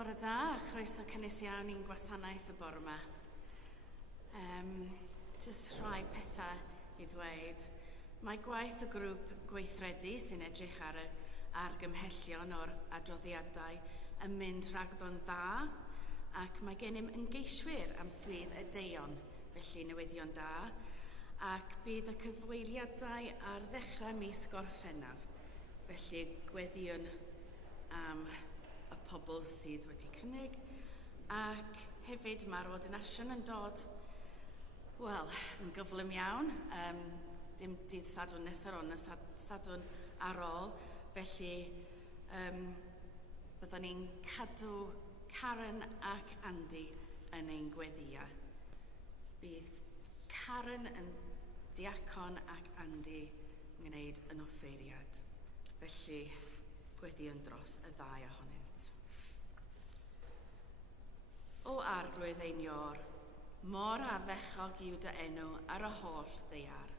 Bore da, a chroeso cynnes iawn i'n gwasanaeth y bore yma. Jyst rhai pethau i ddweud. Mae gwaith y grŵp gweithredu sy'n edrych ar y argymhellion o'r adroddiadau yn mynd rhagddon dda, ac mae gennym ymgeiswyr am swydd y deion, felly newyddion da, ac bydd y cyfweiliadau ar ddechrau mis Gorffennaf, felly gweddiwn am y pobl sydd wedi cynnig, ac hefyd mae'r ordination yn dod, wel, yn gyflym iawn, dim dydd Sadwrn nesaf ond y Sadwrn ar ôl, felly byddwn ni'n cadw Karen ac Andy yn ein gweddiau. Bydd Karen yn diacon ac Andy yn gwneud yn offeiriad, felly gweddiwn dros y ddau ohonynt. O arglwydd einior, mor addechog yw dy enw ar y holl ddaear.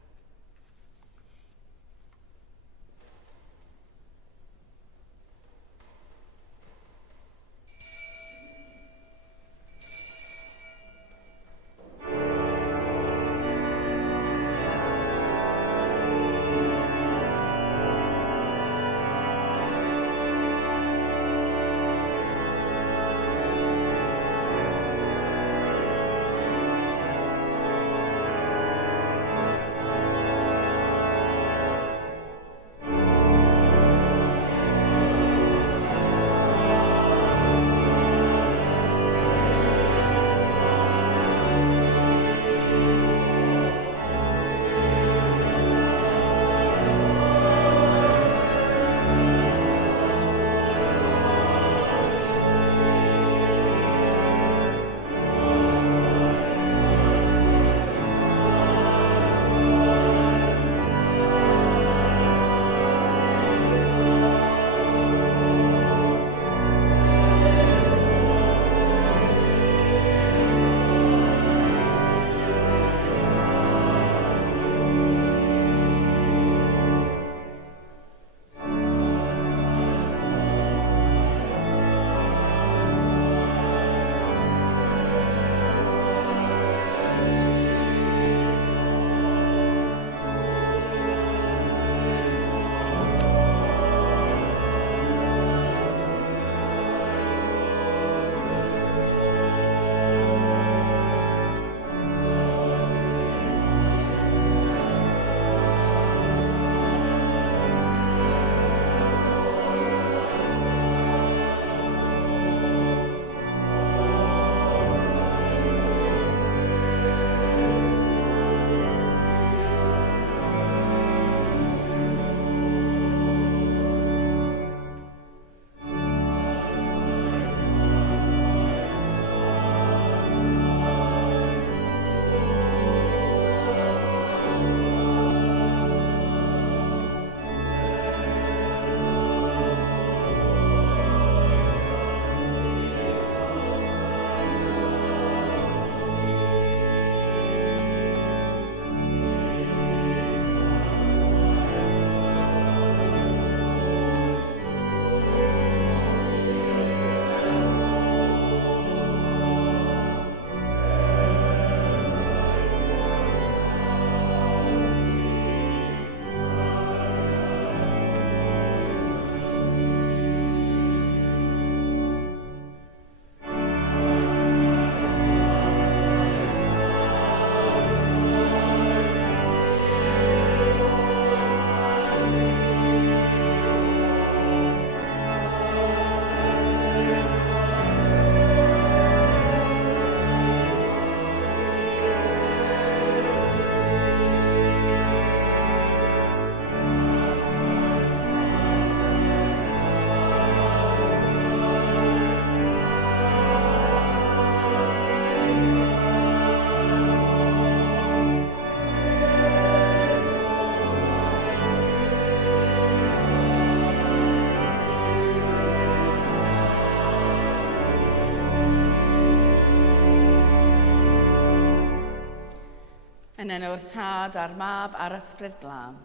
Yn enw'r Tad a'r Mab a'r Ysbryd Glân.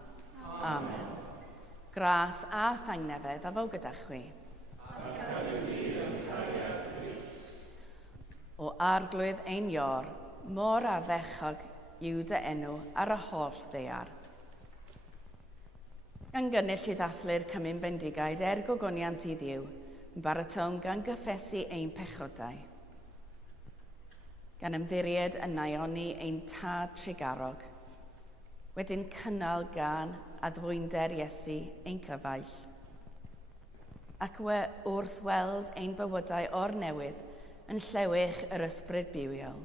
Amen. Gras a thangnefedd a fo gyda chwi. A gadw ni yn cariad O arglwydd ein ior, mor ardderchog yw dy enw ar y holl ddaear. Gan gynnull i ddathlu'r Cymun Bendigaid gogoniant i Dduw, yn baratown gan gyffesu ein pechodau. Gan ymddiried yn naioni ein tad trigarog, wedyn cynnal gan addfwynder Iesu ein cyfaill, ac wrth weld ein bywydau o'r newydd yn llewych yr ysbryd bywiol.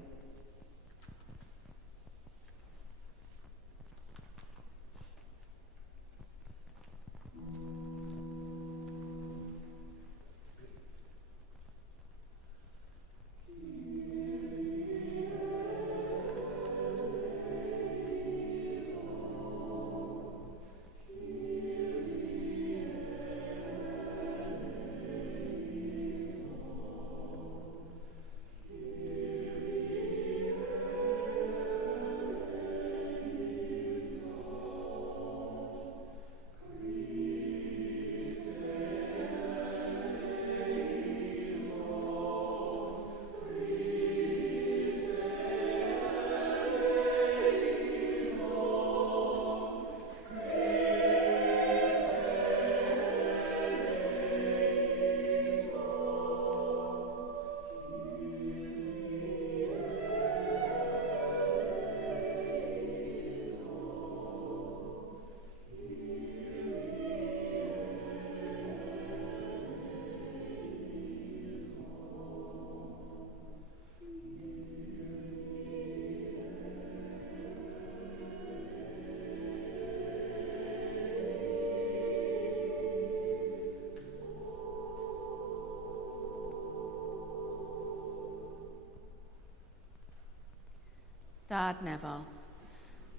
Dad Nefol,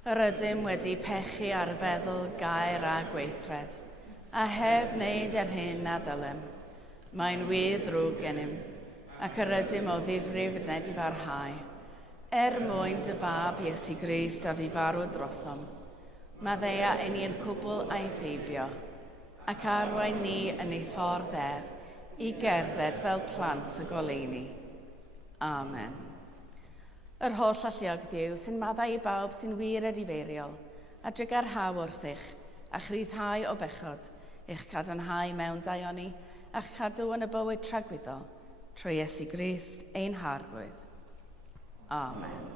yr ydym wedi pechu ar feddwl gair a gweithred, a heb wneud hyn a ddylem. Mae'n wir ddrwg gennym, ac yr ydym o ddifrif nid i farhau. Mwyn dy fab Iesu Grist a fi farw drosom, mae ddeia ein i'r cwbl a'i theibio, ac arwain ni yn ei ffordd ef i gerdded fel plant y goleuni. Amen. Yr holl alluog Dduw sy'n maddau i bawb sy'n wir a difeiriol, a drygarhaw wrthych, a chryddhau o bechod, eich cadarnhau mewn daioni, a'ch cadw yn y bywyd tragwyddol, trwy Iesu Grist ein harglwydd. Amen.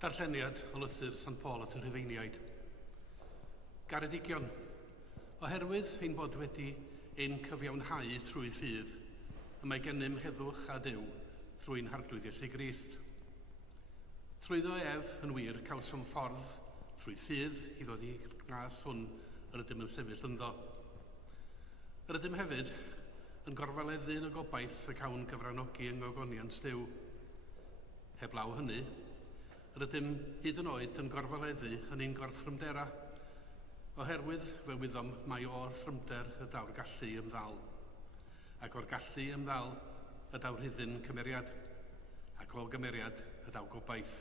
Darlleniad o lythyr San Paul at y Rhufeiniaid. Garedigion, oherwydd ein bod wedi ein cyfiawnhau trwy ffydd, y mae gennym heddwch a Duw trwy'n harglwydd Iesu Grist. Trwyddo ef yn wir cawsom ffordd trwy ffydd i ddod i glas hwn yr ydym yn sefyll ynddo. Yr ydym hefyd yn gorfaleddu yn y gobaith y cawn gyfranogi yng ngogoniant Duw. Heblaw hynny, yr ydym hyd yn oed yn gorfaleddu yn ein gorffrymdera, oherwydd fe wyddom mai o'r ffrymder y daw'r gallu ymddal, ac o'r gallu ymddal y daw'r hyddyn cymeriad, ac o gymeriad y daw gobaith.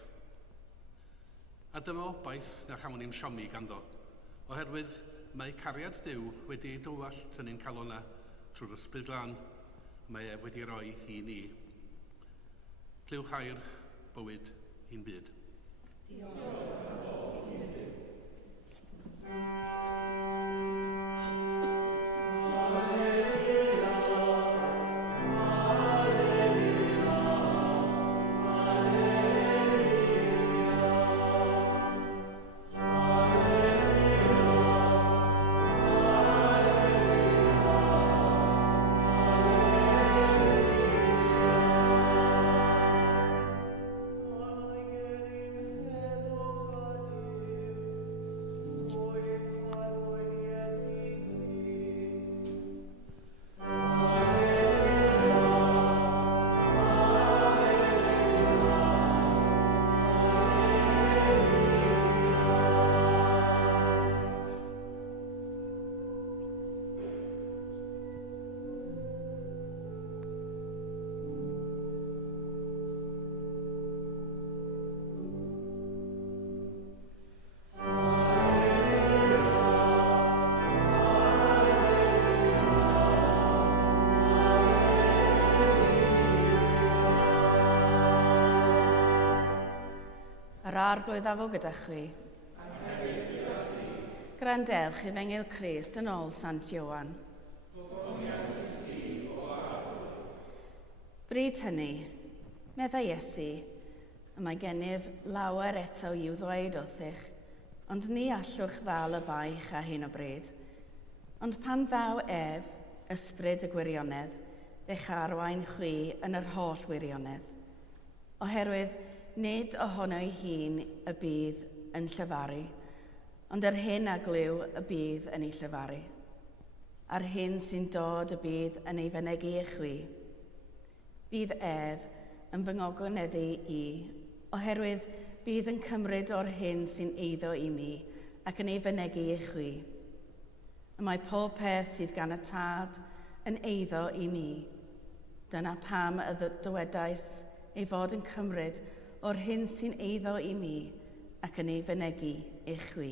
A dyma obaith na chawn ni'n siomi ganddo, oherwydd mae cariad Duw wedi ei dywallt yn ein calona trwy'r ysbryd glân, mae ef wedi rhoi i ni. Clywch air, bywyd, i'n byd. Yr arglwydd afo gyda chi. Grandewch Efengyl Crist yn ôl Sant Ioan. Bryd hynny, meddai Iesu, y mae gennyf lawer eto i'w ddweud wrthych, ond ni allwch ddal y baich ar hyn o bryd. Ond pan ddaw ef, ysbryd y gwirionedd, ddech arwain chwi yn yr holl wirionedd. Oherwydd, nid ohono ei hun y bydd yn llyfaru, ond yr hyn a glyw y bydd yn ei llyfaru. A'r hyn sy'n dod y bydd yn ei fynegu i chwi. Bydd ef yn fy ngogoneddu i, oherwydd bydd yn cymryd o'r hyn sy'n eiddo i mi ac yn ei fynegu i chwi. Y mae pob peth sydd gan y tad yn eiddo i mi. Dyna pam y dywedais ei fod yn cymryd o'r hyn sy'n eiddo i mi ac yn ei fynegu i chwi.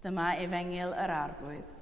Dyma Efengyl yr arglwydd.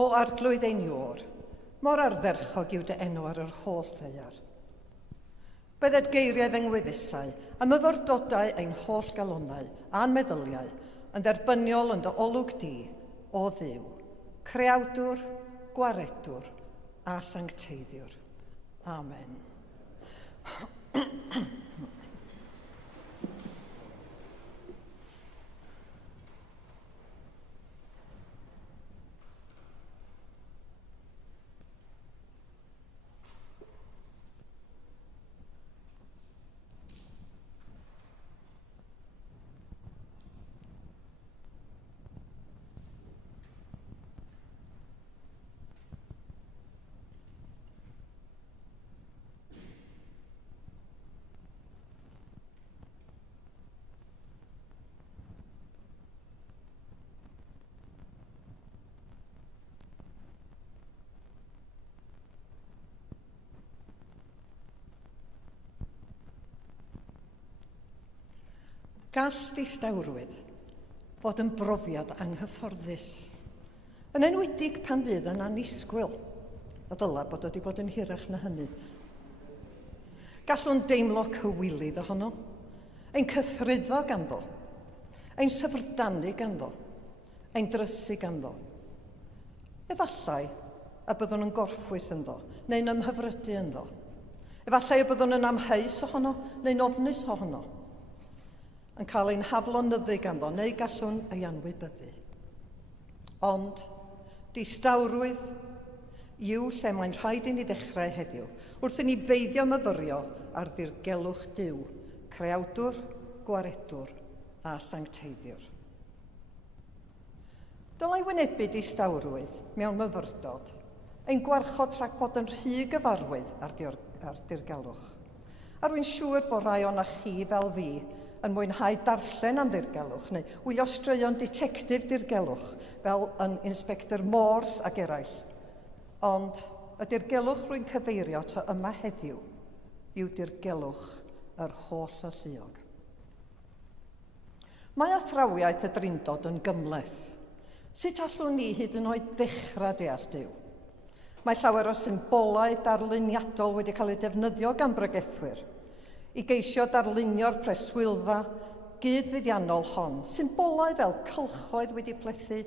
O arglwydd ein iwr, mor ardderchog yw dy enw ar yr holl ddeiar. Bydded geiriau fy ngweddusau a myfyrdodau ein holl galonau a'n meddyliau yn dderbyniol yn dy olwg di, o Dduw, creawdwr, gwaredwr a sancteiddiwr. Amen. Gall distawrwydd fod yn brofiad anghyfforddus. Yn enwedig pan fydd yn annisgwyl, a ddyla bod wedi bod yn hirach na hynny. Gallwn deimlo cywilydd ohono, ein cythruddo ganddo, ein syfrdanu ganddo, ein drysu ganddo. Efallai a byddwn yn gorffwys ynddo, neu'n ymhyfrydu ynddo. Efallai a byddwn yn amheus ohono, neu'n ofnus ohono. Yn cael ein haflonyddu ganddo, neu gallwn ei anwybyddu. Ond, distawrwydd yw lle mae'n rhaid i ni ddechrau heddiw, wrth i ni feiddio myfyrio ar ddirgelwch Duw, creawdwr, gwaredwr a sancteiddiwr. Dylai wynebu distawrwydd mewn myfyrdod, ein gwarchod rhag bod yn rhy gyfarwydd ar dirgelwch. A rwy'n siŵr bod rai o'na chi fel fi yn mwynhau darllen am dirgelwch neu wylio straeon detectif dirgelwch fel yn Inspector Morse ac eraill. Ond y dirgelwch rwy'n cyfeirio to yma heddiw yw dirgelwch yr holl a lluog. Mae athrawiaeth y Drindod yn gymleth. Sut allwn ni hyd yn oed dechrau deall Duw? Mae llawer o symbolau darluniadol wedi cael eu defnyddio gan bregethwyr i geisio darlunio'r preswylfa gydfuddiannol hon. Symbolau fel cylchoedd wedi plethu,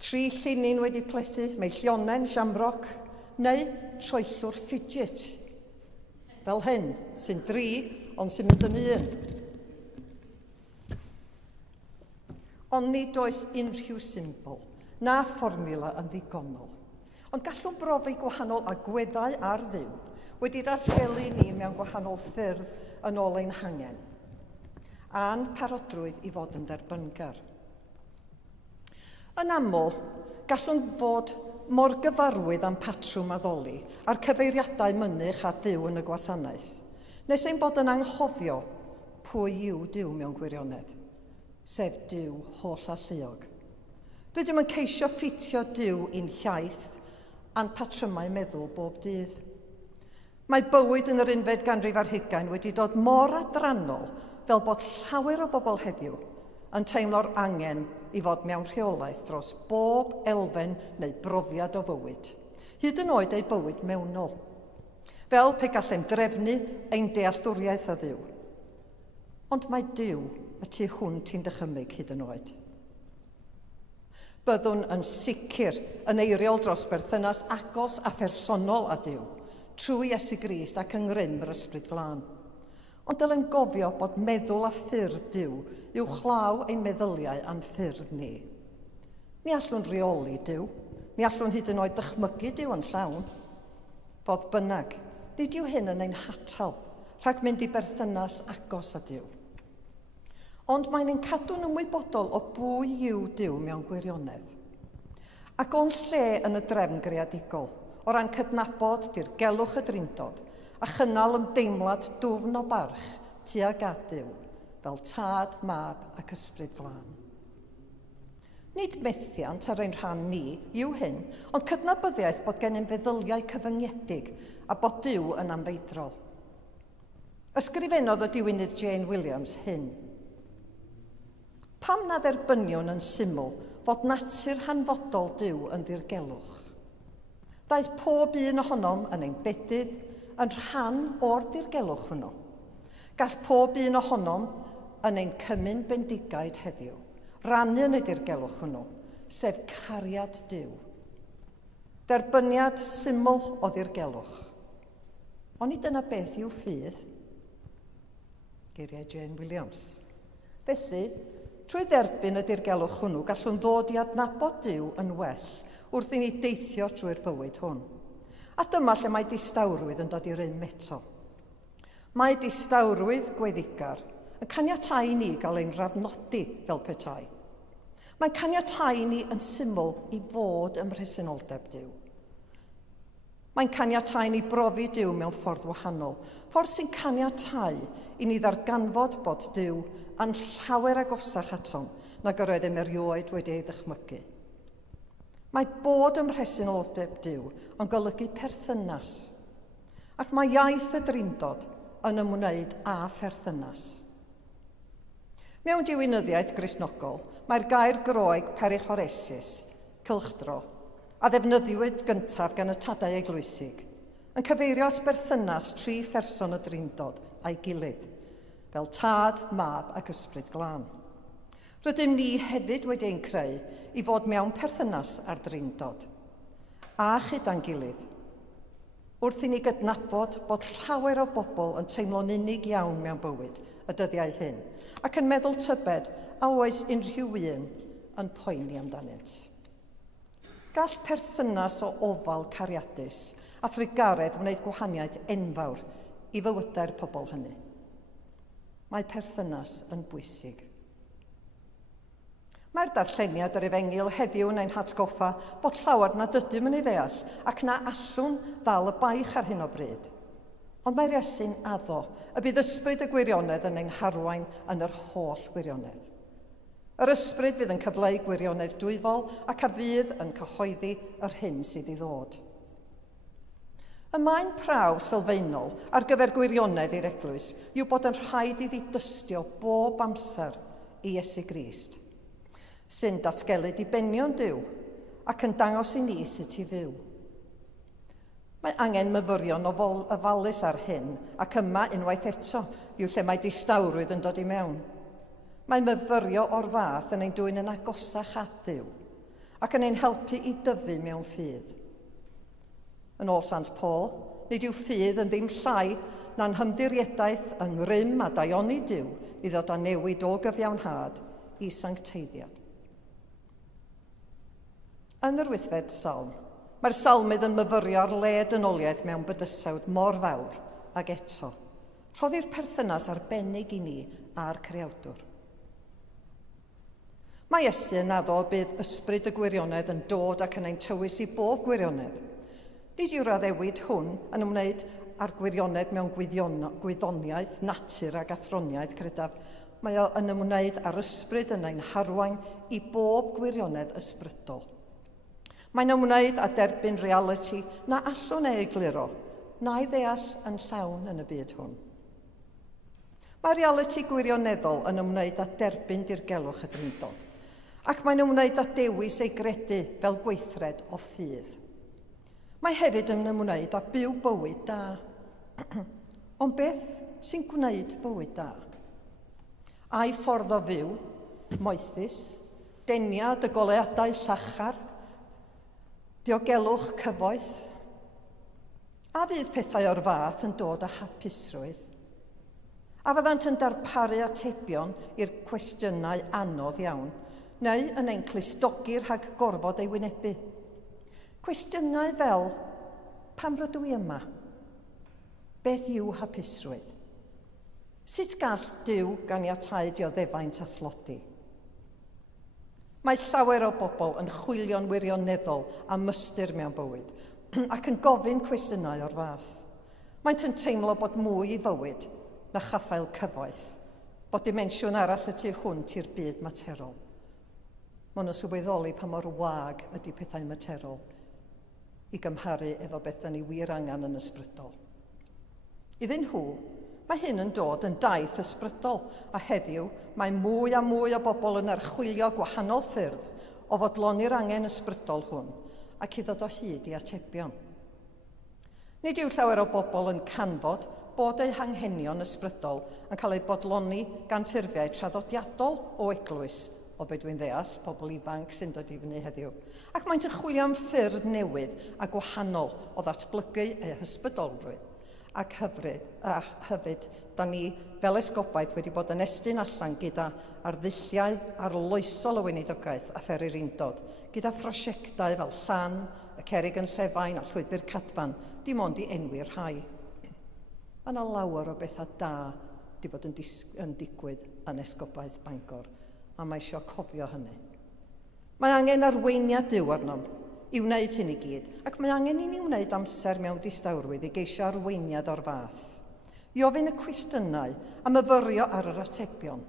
tri llinyn wedi plethu, meillionen siamroc, neu troellwr fidget. Fel hyn, sy'n dri, ond sy'n mynd yn un. Ond nid oes unrhyw symbol, na fformula yn ddigonol. Ond gallwn brofi gwahanol agweddau ar Dduw wedi datgelu ni mewn gwahanol ffyrdd yn ôl ein hangen, a'n parodrwydd i fod yn dderbyngar. Yn aml, gallwn fod mor gyfarwydd am patrwm addoli a'r cyfeiriadau mynych a Duw yn y gwasanaeth, nes ein bod yn anghofio pwy yw Duw mewn gwirionedd, sef Duw holl a lluog. Dwi ddim yn ceisio ffitio Duw i'n llaeth a'n patrymau meddwl bob dydd. Mae bywyd yn yr unfed ganrif ar hugain wedi dod mor adrannol fel bod llawer o bobl heddiw yn teimlo'r angen i fod mewn rheolaeth dros bob elfen neu brofiad o fywyd, hyd yn oed ei bywyd mewnol, fel pe gallem drefnu ein dealltwriaeth o Dduw. Ond mae Duw y tu hwnt i'n dychymyg hyd yn oed. Byddwn yn sicr yn eiriol dros berthynas agos a phersonol a Duw, trwy Iesu Grist ac yng ngrym yr Ysbryd Glân. Ond dylen gofio bod meddwl a ffyrdd Duw yw chlaw ein meddyliau a'n ffyrdd ni. Ni allwn reoli Duw, ni allwn hyd yn oed dychmygu Duw yn llawn. Fodd bynnag, nid yw hyn yn ein hatal rhag mynd i berthynas agos a Duw. Ond mae'n ein cadw'n ymwybodol o bwy yw Duw mewn gwirionedd. Ac o'n lle yn y drefn greadigol, o ran cydnabod dirgelwch y Drindod a chynnal ymdeimlad dwfn o barch tuag at Duw, fel Tad, Mab ac Ysbryd Glân. Nid methiant ar ein rhan ni yw hyn, ond cydnabyddiaeth bod gennym feddyliau cyfyngedig a bod Duw yn anfeidrol. Ysgrifennodd y diwynydd Jane Williams hyn. Pam na dderbyniwn yn syml fod natur hanfodol Duw yn ddirgelwch? Daeth pob un ohonom yn ein bedydd yn rhan o'r dirgelwch hwnnw. Gall pob un ohonom yn ein Cymun Bendigaid heddiw, rannu yn y dirgelwch hwnnw, sef cariad Duw. Derbyniad syml o ddirgelwch. Ond i dyna beth yw ffydd? Geiriau Jane Williams. Felly, trwy dderbyn y dirgelwch hwnnw, gallwn ddod i adnabod Duw yn well wrth i ni deithio trwy'r bywyd hwn. A dyma lle mae distawrwydd yn dod i'r un eto. Mae distawrwydd gweddigar yn caniatáu ni gael ein radnodi fel petai. Mae'n caniatáu ni yn syml i fod ym mhresenoldeb Duw. Mae'n caniatáu ni brofi Duw mewn ffordd wahanol, ffordd sy'n caniatáu i ni ddarganfod bod Duw yn llawer agosach atom nag yr oedd erioed wedi ei ddychmygu. Mae bod ym mhresenoldeb Duw yn golygu perthynas, ac mae iaith y Drindod yn ymwneud â pherthynas. Mewn diwinyddiaeth Gristnogol, mae'r gair Groeg perichoresis, cylchdro, a ddefnyddiwyd gyntaf gan y tadau eglwysig, yn cyfeirio at berthynas tri pherson y Drindod a'i gilydd, fel tad, mab ac ysbryd glân. Rydym ni hefyd wedi ein creu i fod mewn perthynas â'r Drindod, a chyda'n gilydd, wrth i ni gydnabod bod llawer o bobl yn teimlo'n unig iawn mewn bywyd y dyddiau hyn, ac yn meddwl tybed a oes unrhyw un yn poeni amdanynt. Gall perthynas o ofal cariadus a thrigaredd wneud gwahaniaeth enfawr i fywydau'r pobl hynny. Mae perthynas yn bwysig. Mae'r darlleniad yr Efengil heddiw yn ein hatgoffa bod llawer nad ydym yn ei ddeall ac na allwn ddal y baich ar hyn o bryd. Ond mae'r Iesu'n addo y bydd ysbryd y gwirionedd yn ein harwain yn yr holl gwirionedd. Yr ysbryd fydd yn cyfleu gwirionedd dwyfol ac a fydd yn cyhoeddi yr hyn sydd i ddod. Y maen prawf sylfaenol ar gyfer gwirionedd i'r eglwys yw bod yn rhaid iddi dystio bob amser i Iesu Grist, sy'n datgelu dibenion Duw ac yn dangos i ni sut i fyw. Mae angen myfyrion ofalus ar hyn, ac yma unwaith eto yw lle mae distawrwydd yn dod i mewn. Mae myfyrio o'r fath yn ein dwyn yn agosach at Dduw, ac yn ein helpu i dyfu mewn ffydd. Yn ôl Sant Paul, nid yw ffydd yn ddim llai na'n hymddiriadaeth yng ngrym a daioni Duw i ddod â newid o gyfiawnhad i sancteiddiad. Yn yr wythfed salm, mae'r salmydd yn myfyrio'r le dynoliaeth mewn bydysawd mor fawr ac eto. Rhoddi'r perthynas arbennig i ni a'r Creawdwr. Mae Iesu yn addo bydd ysbryd y gwirionedd yn dod ac yn ein tywys i bob gwirionedd. Nid yw'r addewid hwn yn ymwneud â'r gwirionedd mewn gwyddoniaeth, natur ac athroniaeth credaf. Mae o yn ymwneud â'r ysbryd yn ein harwain i bob gwirionedd ysbrydol. Mae'n ymwneud â derbyn reality na allwn ei egluro, na'i ddeall yn llawn yn y byd hwn. Mae reality gwirioneddol yn ymwneud â derbyn dirgelwch y Drindod, ac mae'n ymwneud â dewis ei gredu fel gweithred o ffydd. Mae hefyd yn ymwneud â byw bywyd da. Ond beth sy'n gwneud bywyd da? A'i ffordd o fyw, moethus, deniad y goleadau llachar, diogelwch cyfoeth, a fydd pethau o'r fath yn dod â hapusrwydd. A fyddant yn darparu atebion i'r cwestiynau anodd iawn, neu yn ein clustdogi rhag gorfod ei wynebu. Cwestiynau fel, pam rydw i yma? Beth yw hapusrwydd? Sut gall Duw ganiatáu dioddefaint a thlodi? Mae llawer o bobl yn chwilio'n wirioneddol am ystyr mewn bywyd ac yn gofyn cwestiynau o'r fath. Maent yn teimlo bod mwy i fywyd na chaffael cyfoeth, bod dimensiwn arall y tu hwnt i'r byd materol. Maen nhw'n sylweddoli pa mor wag ydy pethau materol i gymharu efo beth da ni wir angen yn ysbrydol. Iddyn nhw, mae hyn yn dod yn daith ysbrydol, a heddiw mae mwy a mwy o bobl yn archwilio gwahanol ffyrdd o fodloni'r angen ysbrydol hwn ac i ddod o hyd i atebion. Nid yw llawer o bobl yn canfod bod eu hanghenion ysbrydol yn cael eu bodloni gan ffurfiau traddodiadol o eglwys, o be dwi'n ddeall, pobl ifanc sy'n dod i fyny heddiw. Ac maent yn chwilio am ffyrdd newydd a gwahanol o ddatblygu eu hysbrydolrwydd. Ac hefyd, da ni fel esgobaeth wedi bod yn estyn allan gyda arddulliau arloesol o weinidogaeth a Pherir Undod, gyda phrosiectau fel Llan, y Cerrig yn Llefain a Llwybr Cadfan, dim ond i enwi'r rhai. Mae yna lawer o bethau da wedi bod yn digwydd yn esgobaeth Bangor, a mae eisiau cofio hynny. Mae angen arweiniad Duw arnom i wneud hyn i gyd, ac mae angen i ni wneud amser mewn distawrwydd i geisio arweiniad o'r fath. I ofyn y cwestiynau a myfyrio ar yr atebion.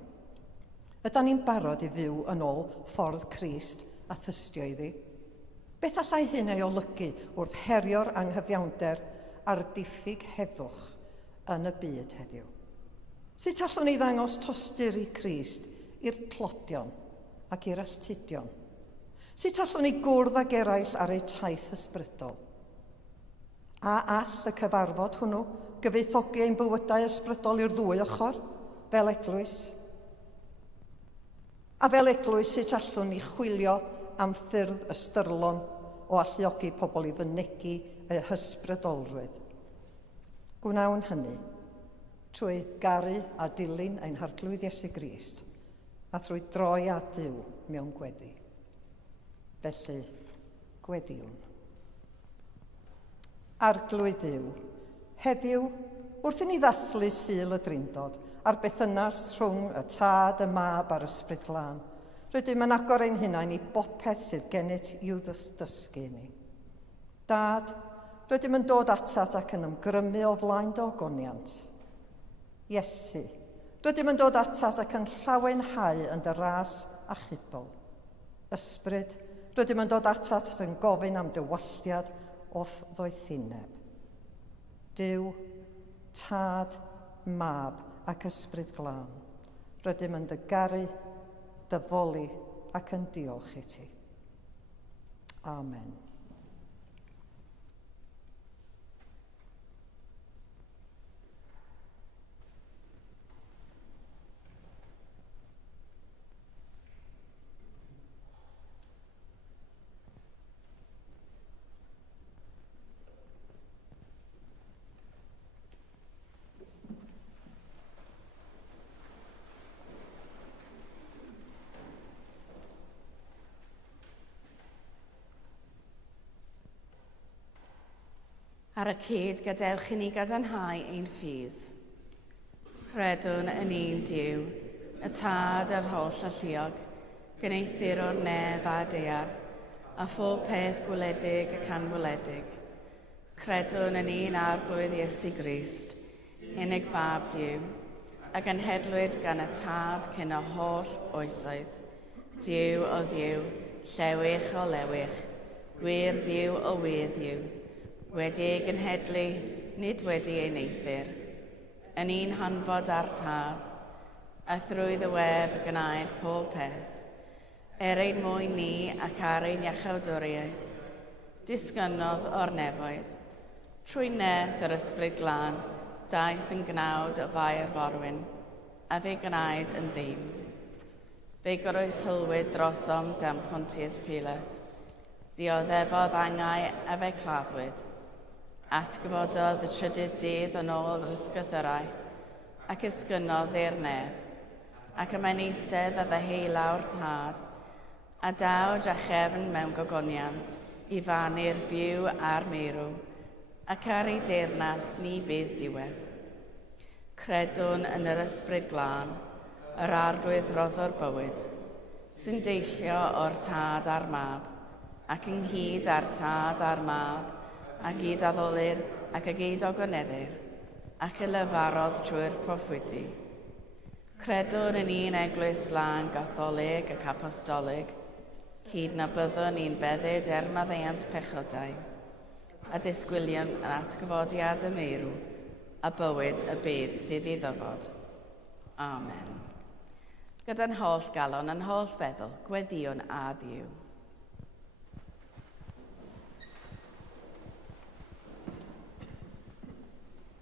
Ydyn ni'n barod i fyw yn ôl ffordd Crist a thystio iddi? Beth allai hyn ei olygu wrth herio'r anghyfiawnder a'r diffyg heddwch yn y byd heddiw? Sut allwn ni ddangos tostyr i Crist i'r tlodion ac i'r alltudion? Sut allwn ni gwrdd ag eraill ar eu taith ysbrydol? A all y cyfarfod hwnnw gyfoethogi ein bywydau ysbrydol i'r ddwy ochr, fel eglwys? A fel eglwys, sut allwn ni chwilio am ffyrdd ystyrlon o alluogi pobl i fynegu eu hysbrydolrwydd? Gwnawn hynny trwy garu a dilyn ein harglwydd Iesu Grist a trwy droi at Dduw mewn gweddi. Felly, gweddiwn. Arglwydd Dduw, heddiw, wrth i ni ddathlu Sul y Drindod a'r berthynas rhwng y Tad, y Mab a'r Ysbryd Glân, rydym yn agor ein hunain i bopeth sydd gennyt i'w dysgu ni. Dad, rydym yn dod atat ac yn ymgrymu o flaen dy ogoniant. Iesu, rydym yn dod atat ac yn llawenhau yn dy ras a chybl. Ysbryd, rydym yn dod atat ac yn gofyn am dy walliad o'r ddoethineb. Duw, Tad, Mab ac Ysbryd Glân, rydym yn dy garu, dyfoli ac yn diolch i ti. Amen. Ar y cyd gadewch i ni gadarnhau ein ffydd. Credwn yn un Duw, y Tad a'r holl alluog, gneithir o'r nef a daear, a phob peth gwledig ac anweledig. Credwn yn un arglwydd Iesu Grist, unig fab Duw, ac yn hedlwyd gan y Tad cyn y holl oesoedd. Duw o ddiw, llewych o lewych, gwir ddiw o wir ddiw, wedi ei gynhedlu, nid wedi ei neithir, yn un hanfod ar Tad, a thrwy ddywef y gnaed pob peth, ein mwyn ni ac ar ein iachawdwriaeth, disgynnodd o'r nefoedd, trwy neth yr Ysbryd Glân, daeth yn gnawd y fair forwyn, a fe gnaed yn ddim. Fe goroeshulwyd drosom dan Pontius Pilat, dioddefodd angau a fe claddwyd, atgyfododd y trydydd dydd yn ôl yr ysgythyrau, ac ysgynnodd i'r nef, ac yma'n eistedd a ddeheilawr Tad, a daw drachefn mewn gogoniant i fanu'r byw a'r meirw, ac ar ei deyrnas ni bydd diwedd. Credwn yn yr Ysbryd Glân, yr arglwydd roddwr bywyd, sy'n deillio o'r Tad a'r Mab, ac ynghyd â'r Tad a'r Mab, a gyd addolir ac a gyd ogoneddir, ac y lefarodd trwy'r proffwydi. Credwn yn un eglwys lan gatholig ac apostolig, hyd na byddwn ni'n beddyd maddeuant pechodau, a disgwylion yn atgyfodiad y meirw, a bywyd y bydd sydd i ddyfod. Amen. Gyda'n holl galon a'n holl feddwl, gweddiwn a Dduw.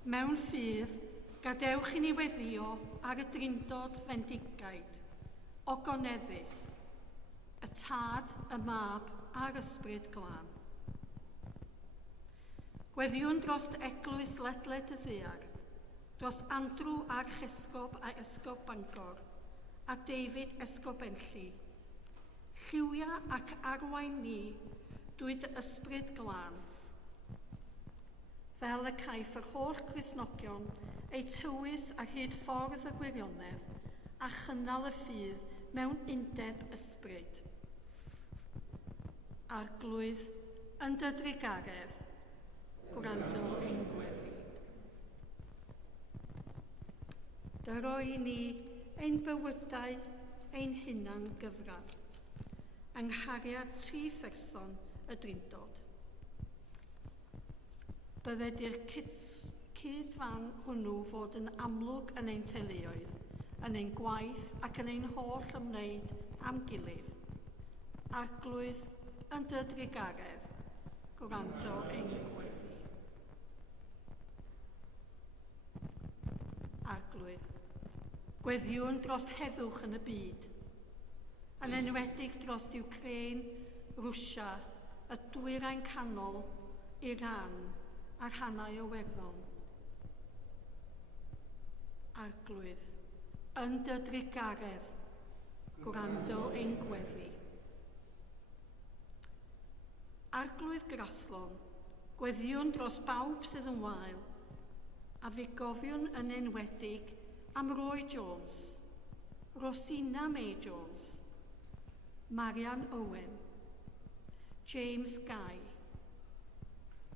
Mewn ffydd, gadewch i ni weddio ar y Drindod Bendigaid, ogoneddus, y Tad, y Mab a'r Ysbryd Glân. Gweddiwn drost eglwys ledled y ddaear, drost Andrew a'r Chesgob a Esgob Bangor, a David Esgob Enlli. Lliwia ac arwain ni drwy dy Ysbryd Glân. Fel y caiff yr holl Gristnogion eu tywys ar hyd ffordd y gwirionedd a chynnal y ffydd mewn undeb ysbryd. Arglwydd yn dy drigaredd, gwrando ein gweddi. Dyro i ni ein bywydau ein hunan gyfran, anghariad tri pherson y Drindod. Bydded i'r cydfan hwnnw fod yn amlwg yn ein teuluoedd, yn ein gwaith ac yn ein holl ymwneud am gilydd. Arglwydd yn dy drigaredd, gwrando ein gweddi. Arglwydd, gweddiwn dros heddwch yn y byd, yn enwedig dros Ukraine, Rwsia, y Dwyrain Canol, Iran a rhannau o Werddon. Arglwydd, yn dy drigaredd, gwrando ein gweddi. Arglwydd Graslon, gweddiwn dros bawb sydd yn wael, a fe gofiwn yn enwedig am Roy Jones, Rosina May Jones, Marian Owen, James Guy,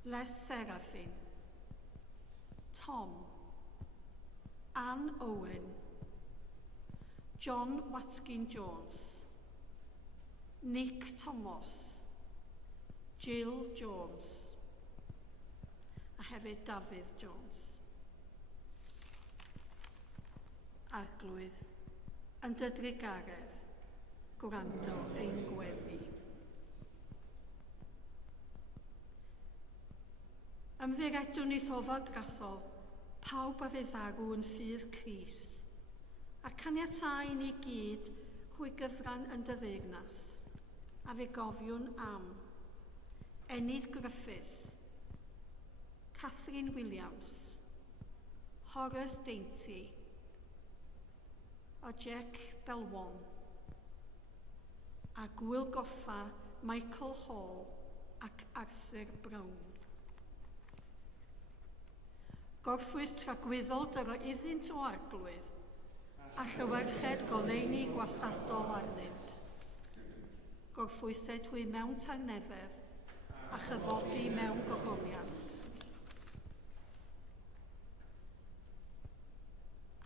Les Serafin, Tom, Anne Owen, John Watkin Jones, Nick Thomas, Jill Jones, a hefyd Dafydd Jones. Arglwydd, yn dy drigaredd, gwrando ein gweddi. Ymddiredwn i ddofod gasol pawb a fe ddarw yn ffydd Crist, a caniatáu ni gyd hwy gyfran yn dy ddeyrnas, a fe gofiwn am Enid Griffith, Catherine Williams, Horace Dainty, o Jack Belwan, a gwyl goffa Michael Hall ac Arthur Brown. Gorffwys tragwyddol dyro iddynt o arglwydd a llywarched goleuni gwastadol arnynt. Gorffwysed hwy mewn tangnefedd a chyfodi mewn gogoniant.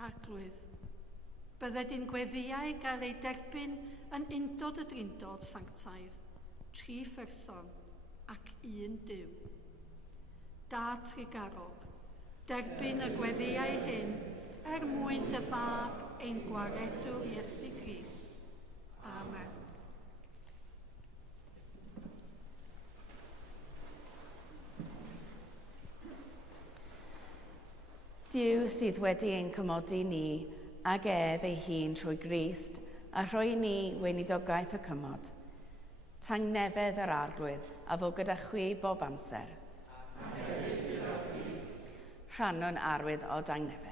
Arglwydd, bydded i'n gweddiau gael ei derbyn yn undod y Drindod sanctaidd, 3 pherson ac 1 Duw. Da trigarog, derbyn y gweddiau hyn mwyn dy fab ein gwaredwr Iesu Grist. Amen. Duw sydd wedi ein cymodi ni ag ef ei hun trwy Grist a rhoi ni weinidogaeth y cymod. Tangnefedd yr arglwydd a fo gyda chwi bob amser. Rhannwn arwydd o dangnefedd.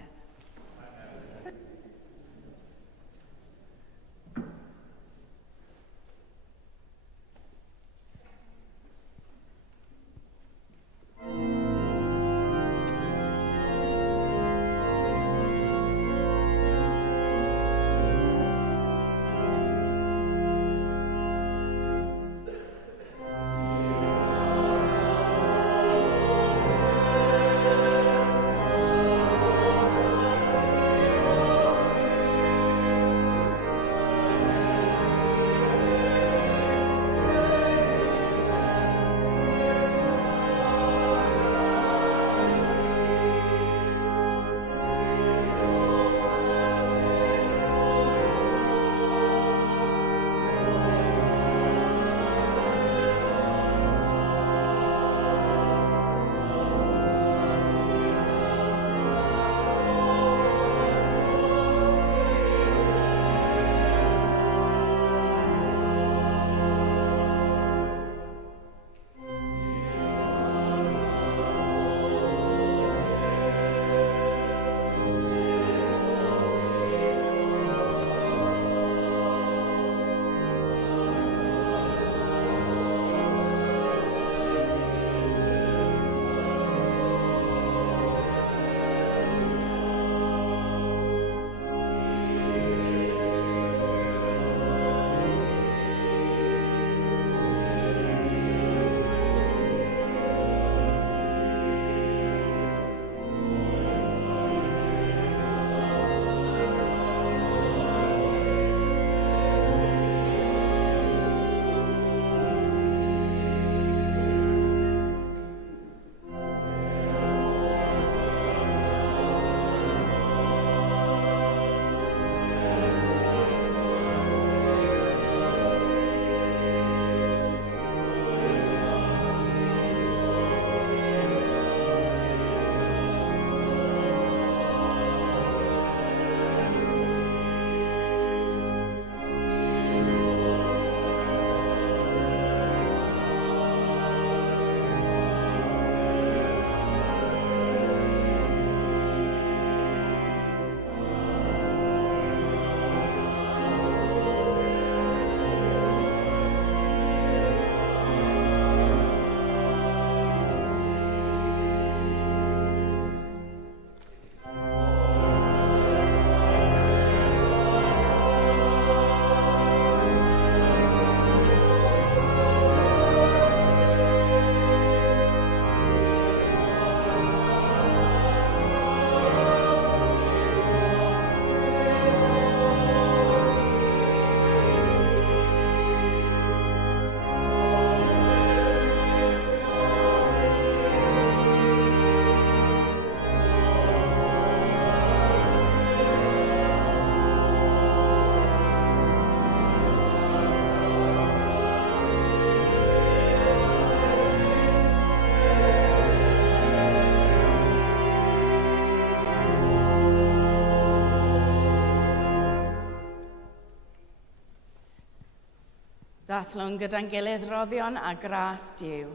Dathlwn gyda'n gilydd roddion a gras diw.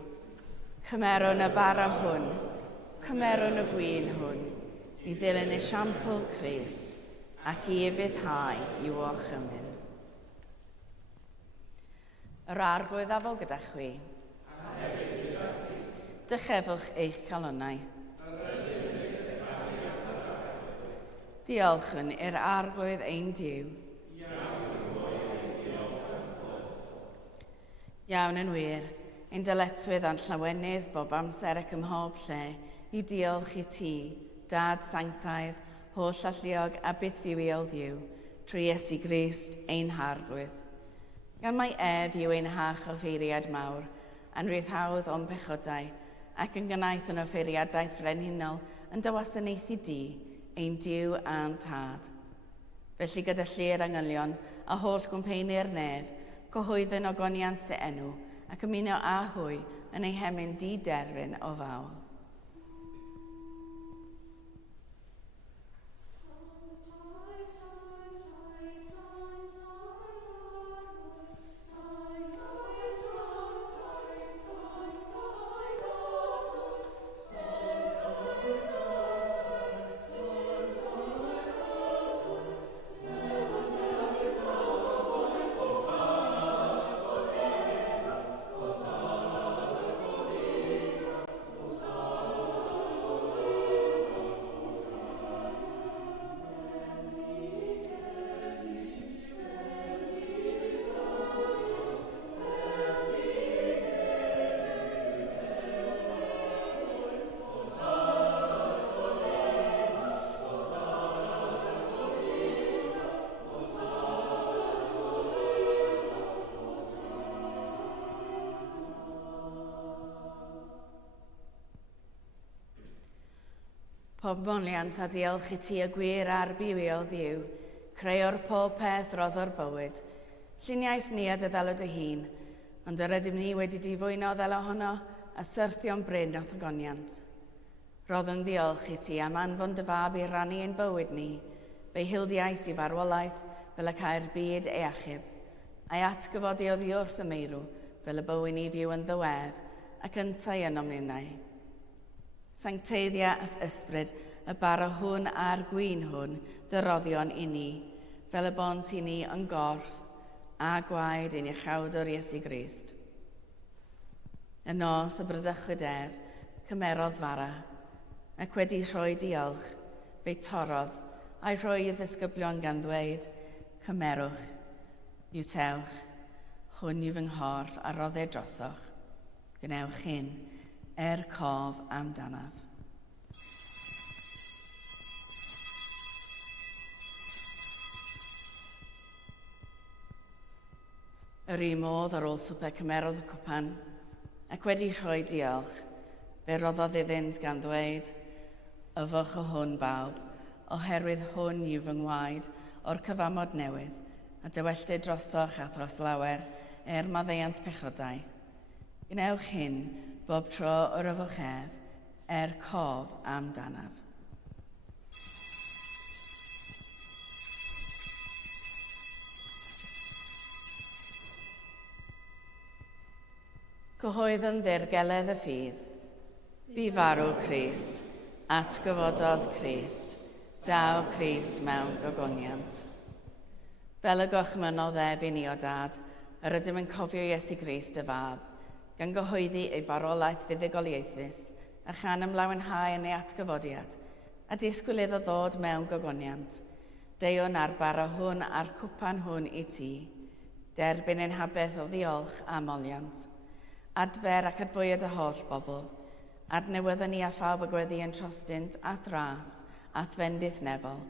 Cymerwn y bara hwn, cymerwn y gwyn hwn, i ddilyn esiampl Crist, ac i fyddhau i'w orchymyn. Yr arglwydd afo gyda chwi. Dychefwch eich calonnau. Diolchwn i'r arglwydd ein Duw. Iawn yn wir, ein dyletswydd a'n llawenydd bob amser ac ym mhob lle i diolch i ti, Dad Sanctaidd, holl alluog a bythiwiol ddiw, trwy Iesu Grist ein harglwydd. Gan mai ef yw ein hach o ffeiriad mawr, a'n rhyddhawdd o'n pechodau, ac yn gynaeth yn offeiriadaeth frenhinol yn dywasanaethu di, ein Duw a'n tad. Felly gyda llu'r angylion a holl gwmpeinir nef, cyhoeddyn ogoniant dy enw ac ymuno â hwy yn ei hemyn di-derfyn o fawl. Pob moniant a diolch i ti y gwir a'r biwi o ddiw, creu'r pob peth roddo'r bywyd. Lluniais ni a dy ddalad y hun, ond yr ydym ni wedi difwyno ddel ohono a syrthio'n bryn o thogoniant. Rodd yn diolch i ti am anfon dy fab i rannu ein bywyd ni, fe'i hildiais i farwolaeth fel y cael byd ei achub, a'i atgyfodi o ddiwrth y meirw fel y bywyd ni fyw yn ddywedd ac yntau yn omninnau. Sancteiddia ath ysbryd y bara hwn a'r gwyn hwn dyroddion i ni, fel y bont i ni yn gorff a gwaed ein iachawdwr Iesu Grist. Y nos y brydychwyd ef, cymerodd fara, ac wedi rhoi diolch, fe'i torodd, a'i rhoi i ddisgyblion gan ddweud, cymerwch, iwtewch, hwn yw fy nghorff a roddau drosoch, gwnewch hyn, cof amdanaf. Yr un modd ar ôl swper cymerodd y cwpan, ac wedi rhoi diolch, fe roddodd iddynt gan ddweud, yfwch o hwn bawb, oherwydd hwn yw fy ngwaed o'r cyfamod newydd, a dywelltu drosoch a thros lawer maddeuant pechodau. Gwnewch hyn, bob tro o'r yfwch ef, cof amdanaf. Cyhoedd yn ddirgeledd y ffydd, bu farw Crist, atgyfododd Crist, daw Crist mewn gogoniant. Fel y gochmynodd ef i ni o dad, yr ydym yn cofio Iesu Grist y fab, gan gyhoeddi ei farwolaeth fuddugoliaethus a chan ymlawenhau yn ei atgyfodiad, a disgwyl iddo ddod mewn gogoniant. Deiwn ar bara hwn a'r cwpan hwn i ti, derbyn ein habeth o ddiolch a moliant. Adfer ac adfwyad y holl bobl, adnewyddon ni a phawb y gweddi yn trostint a thras a thfendith nefol,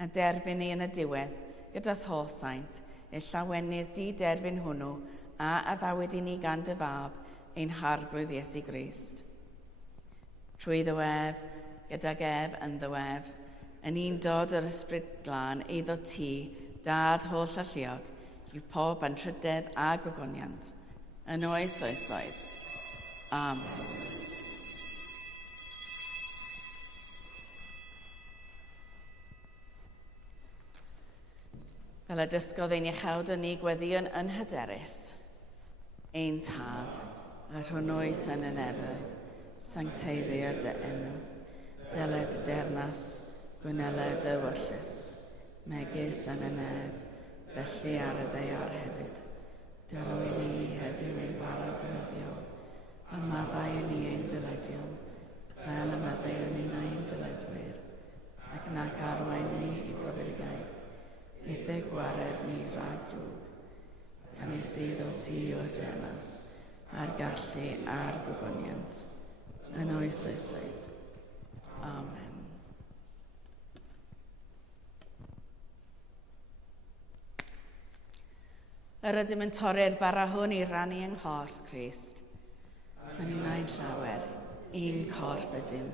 a derbyn ni yn y diwedd gyda thosaint, ei llawenydd di-derbyn hwnnw a addawyd i ni gan dy fab ein harglwydd Iesu Grist. Trwy ddywef, gydag ef yn ddywef, yn un dod yr ysbryd glân eiddo ti, dad holl alluog, yw pob anrhydedd a gogoniant, yn oes oesoedd. Amen. Fel y dysgodd ein iachawd yn ni gweddion yn hyderus, Ein tad, a rhwnnwyd yn y nefoedd, sancteiddio dy enw, deled y dernas, gwyneled y wyllus, megis yn y nef, felly ar y ddeiar hefyd. Dyrwy'n ni heddiw ein bara bynyddiol, a maddau yn ni ein dyledion, fel y maddau yn ein dyledwyr, ac nac arwain ni i brofedigaeth, eithe gwared ni rhag drwg. Canis iddo ti o'r dernas, a'r gallu a'r gogoniant, yn oes oesoedd. Amen. Yr ydym yn torri'r bara hwn i rannu yng nghorff Crist. Yn un llawer, un corff ydym,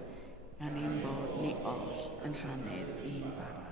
gan ein bod ni oll yn rhannu'r un bara.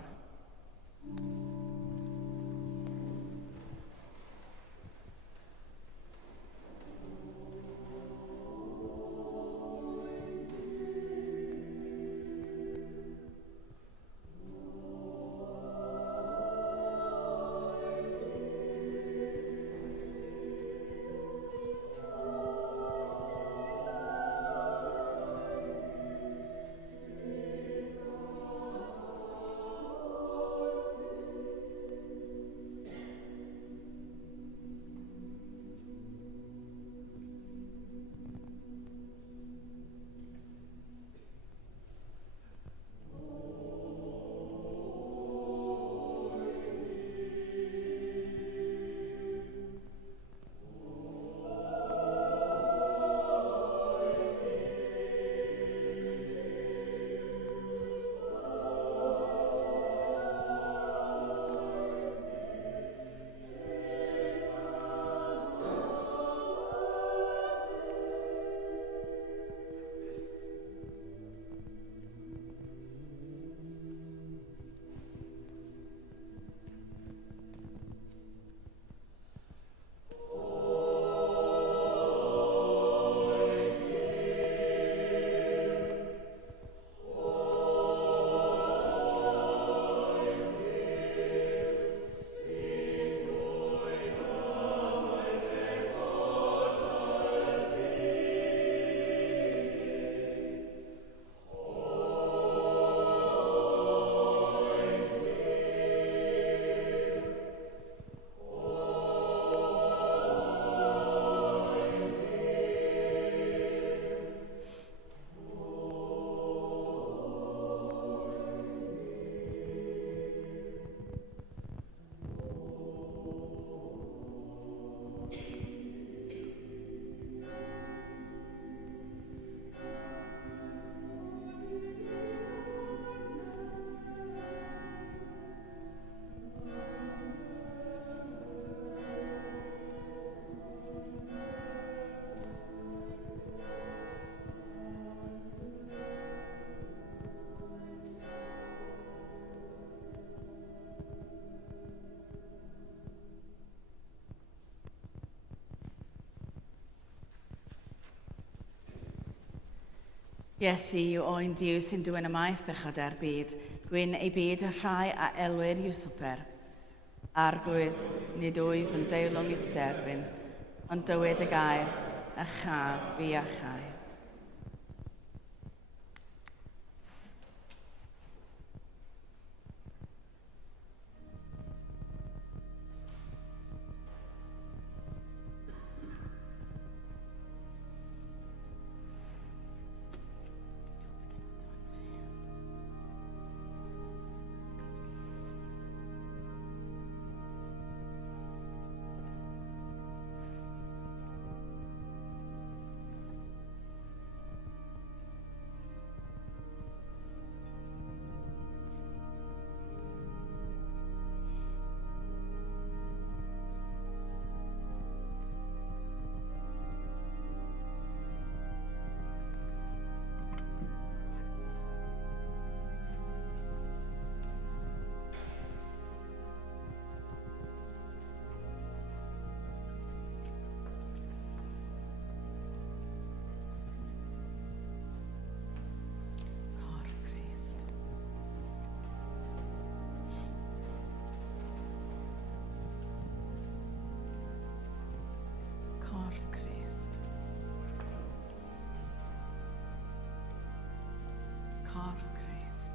Iesu yw oen Diw sy'n dwyn ymaith bechod ar byd, gwyn ei byd y rhai a elwyr yw swper. Arglwydd, nid wyf yn deilwng i'th derbyn, ond dywyd y gair, a cha fi a chai. corff Crist.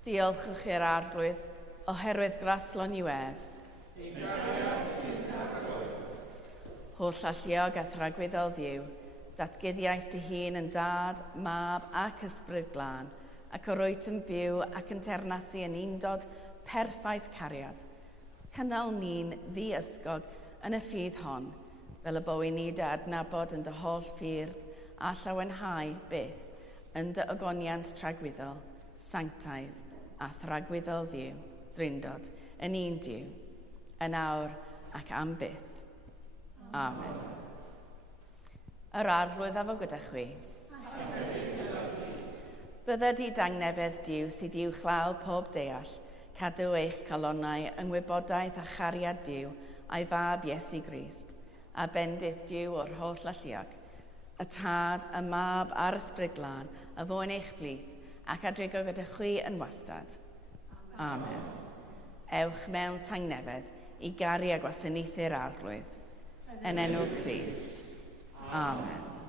Diolchwch i'r arglwydd oherwydd graslon i'w ef. Holl alluog a thragwyddol ddiw, datguddiais dy hun yn dad, mab ac ysbryd glân, ac orwyt yn byw ac yn ternasu yn undod perffaith cariad. Cynnal ni'n ddi-ysgog yn y ffydd hon, fel y bywyn ni dy adnabod yn dy holl ffyrdd a llawenhau byth yn dy ogoniant tragwyddol, sanctaidd a thragwyddol ddiw, Drindod, yn un diw, yn awr ac am byth. Amen. Yr arglwydd afo gyda chwi. Bydded i dangnefedd diw sydd i'w chlaw pob deall, cadw eich calonnau yng ngwybodaeth a chariad diw a'i fab Iesu Grist, a bendith diw o'r holl alluog, y tad, y mab a'r ysbryd glân, y fo'n eich blith, ac adrigo gyda chwi yn wastad. Amen. Ewch mewn tangnefedd i garu a gwasanaethu'r arglwydd. Yn enw Crist. Amen.